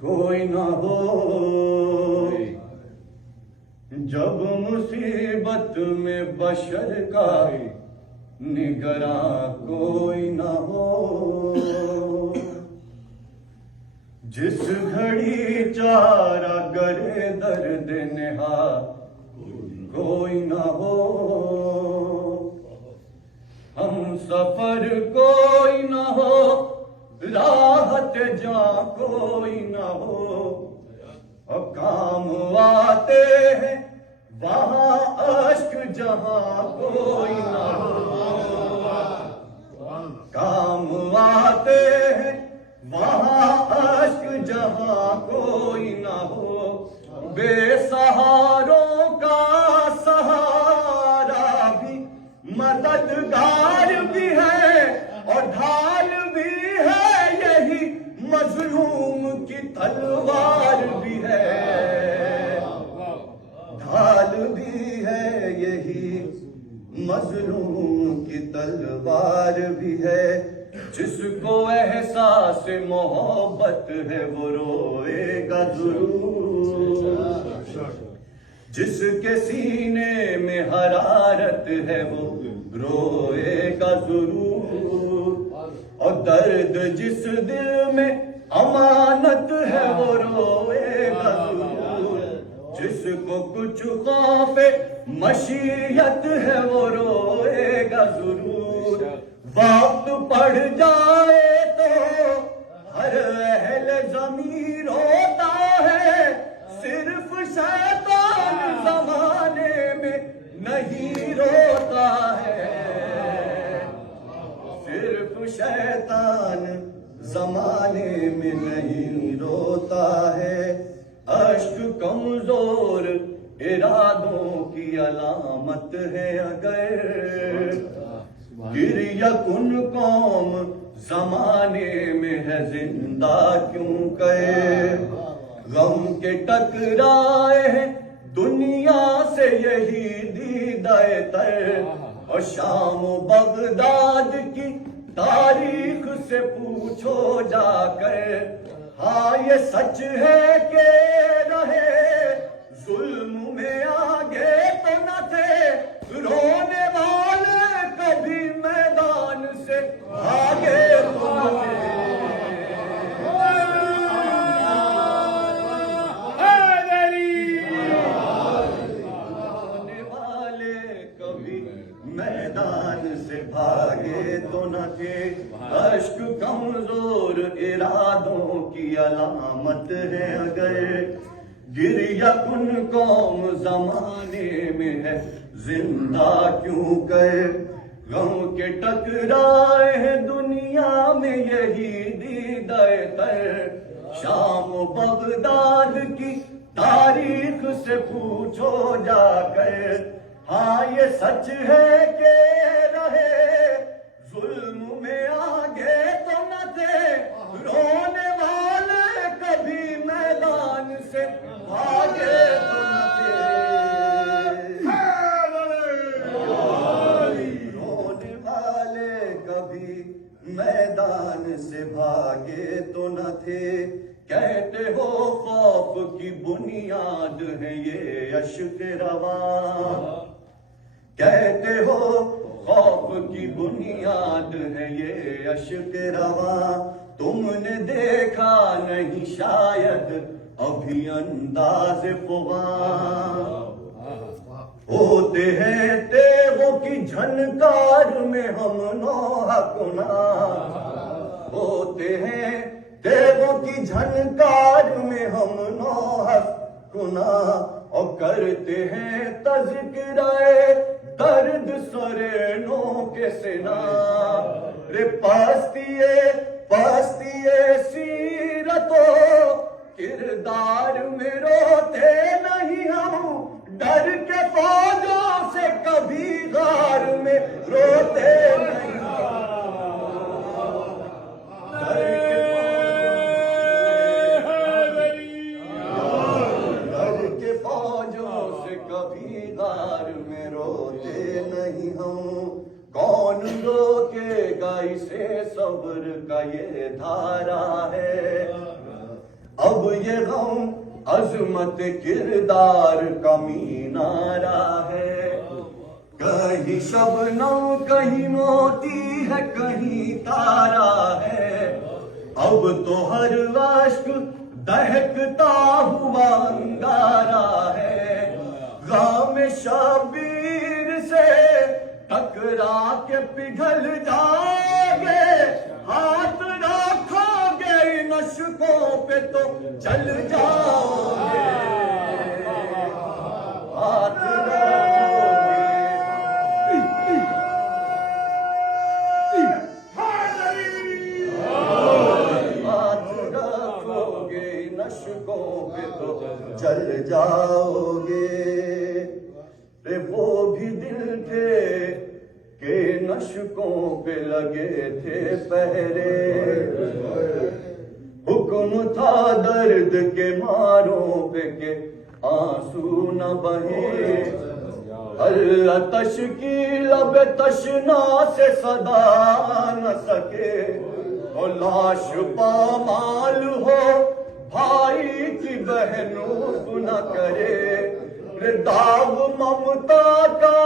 कोई न हो जब मुसीबत में बशर का निगरां कोई न हो। जिस घड़ी चारा गरे दर्द नेहा कोई न हो। हम सफर कोई न हो, राहत जा कोई न हो। और काम आते हैं वहां अश्क जहां कोई न हो। काम आते हैं वहां अश्क जहां कोई न हो। बेसहारों का सहारा भी मददगार भी है और ढाल भी है, यही मजलूम की तलवार भी है। ढाल भी है यही मजलूम की तलवार भी है। जिसको एहसास मोहब्बत है वो रोएगा जरूर। जिसके सीने में हरारत है वो रोएगा जरूर। और दर्द जिस दिल में अमानत है वो रोएगा जरूर। जिसको कुछ खौफे मशीयत है वो रोएगा जरूर। वक्त पड़ जाए तो हर अहल ज़मीर होता है, सिर्फ शैतान ज़माने में नहीं रोता है। सिर्फ शैतान ज़माने में नहीं रोता है। अश्क कमजोर इरादों की अलामत है। अगर गिरिया कुन कौम जमाने में है जिंदा क्यों कहे। गम के टकराए हैं दुनिया से यही दीदाए तर। और शाम बगदाद की तारीख से पूछो जाकर। हाँ ये सच है कि रहे जुल्म में आगे तो न थे। रोने वाले कभी मैदान से आगे तो न थे। रोने वाले कभी मैदान से भागे तो न थे। अश्क कमजोर इरादों की अलामत है। अगर गिरिया कुन कौम जमाने में है जिंदा क्यों कहे। गम के टकराए हैं दुनिया में यही दीदाए तर। शाम बगदाद की तारीख से पूछो जाकर। हाँ ये सच है कि रहे जुल्म में आगे तो न थे। रोने वाले कभी मैदान से भागे तो न थे। रोने वाले कभी मैदान से भागे तो न थे। कहते हो खौफ की बुनियाद है ये अश्क रवा। कहते हो खौफ की बुनियाद है ये अश्क रवा। तुमने देखा नहीं शायद अभी अंदाज़ ख़ुदा। होते हैं तेगों की झनकार में हम नौहकुना। होते हैं तेगों की झनकार में हम नौहकुना। और करते हैं तज़किराए दर्द सरेनो के सिना। रे पस्तिए सीरतो किरदार में रोते नहीं हम। डर के फौजों से कभी गार में रोते नहीं। डर के फौजों से कभी गार में रोते नहीं हम। कौन रोकेगा इसे सब्र का ये धारा है। अब अजमत किरदार का मीनारा है। कहीं शबनम कहीं मोती है कहीं तारा है। अब तो हर अश्क दहकता हुआ अंगारा है। गाम शबीर से टकरा के पिघल जाओगे, हाथ रखोगे इन अश्कों पे तो जल जाओगे। हाथ रखोगे इन अश्कों पे तो जल जाओगे। रे वो भी दिल थे के नशकों पे लगे थे पहरे। हुक्म था दर्द के मारों पे के आंसू न बहे। अल्लातश की लब तशना से सदा न सके। और लाश पामाल हो भाई की बहनों न करे। दाग ममता का